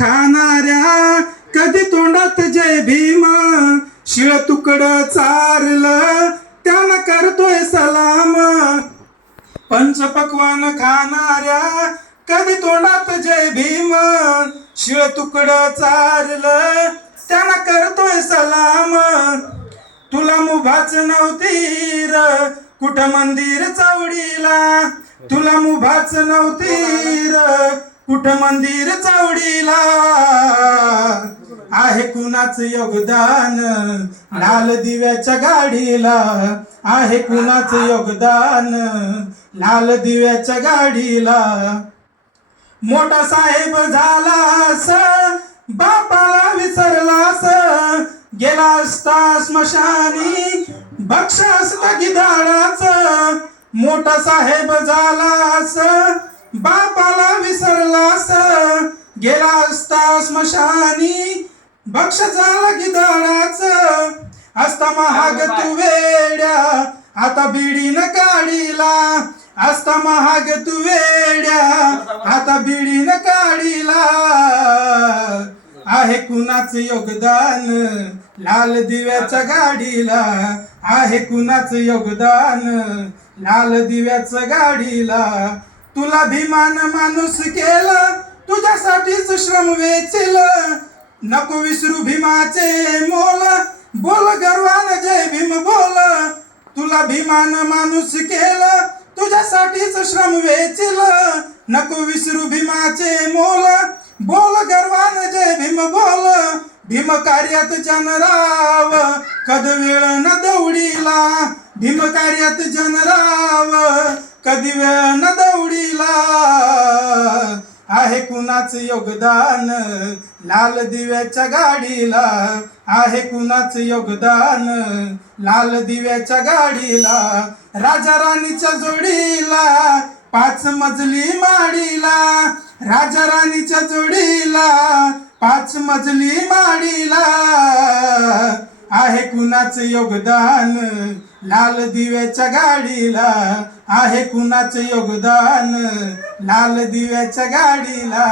खाणाऱ्या कधी तोंडात जय भीम शिळ तुकड चारलं त्याला करतोय सलाम. पंचपक्वान खाणाऱ्या कधी तोंडात जय भीम शिळ तुकड चारलं त्याला करतोय सलाम. तुला मुभाच नव्हती र कुठं मंदिर चावडीला, तुला मुभाच नव्हती र कुठं मंदिर चावडीला. आहे कुणाचं योगदान लाल दिव्याच्या गाडीला, आहे कुणाचं योगदान लाल दिव्याच्या गाडीला. मोठा साहेब झालास बापाला विसरलास, गेला असता स्मशानी भक्ष असता गिधाडाच. मोठा साहेब झालास बापाला विसरलास, गेला असता स्मशानी भक्ष झाला गिधाडाच. असता महाग तू वेड्या आता बिडीन काढीला, असता महाग तू वेड्या आता बिडीन काढीला. आहे कुणाचं योगदान लाल दिव्याच्या गाडीला, आहे कुणाचं योगदान लाल दिव्याच्या गाडीला. तुला भीमान माणूस केलं तुझ्यासाठीच श्रम वेचेल, नको विसरू भीमाचे मोल बोल गर्वान जय भीम बोल. तुला भीमान माणूस केलं तुझ्यासाठीच श्रम वेचेल, नको विसरू भीमाचे मोल बोल गर्वान जय भीम बोल. भीम कार्यात जनराव कधी वेळ न दौडीला, भीम कार्यात जनराव कधी वेळ न दौडीला. आहे कुणाचं योगदान लाल दिव्याच्या गाडीला, आहे कुणाचं योगदान लाल दिव्याच्या गाडीला. राजा राणीच्या जोडीला 5 मजली माडीला, राजा राणीच्या जोडीला 5 मजली माडीला. आहे कुणाचं योगदान लाल दिव्याच्या गाडीला, आहे कुणाचं योगदान लाल दिव्याच्या गाडीला.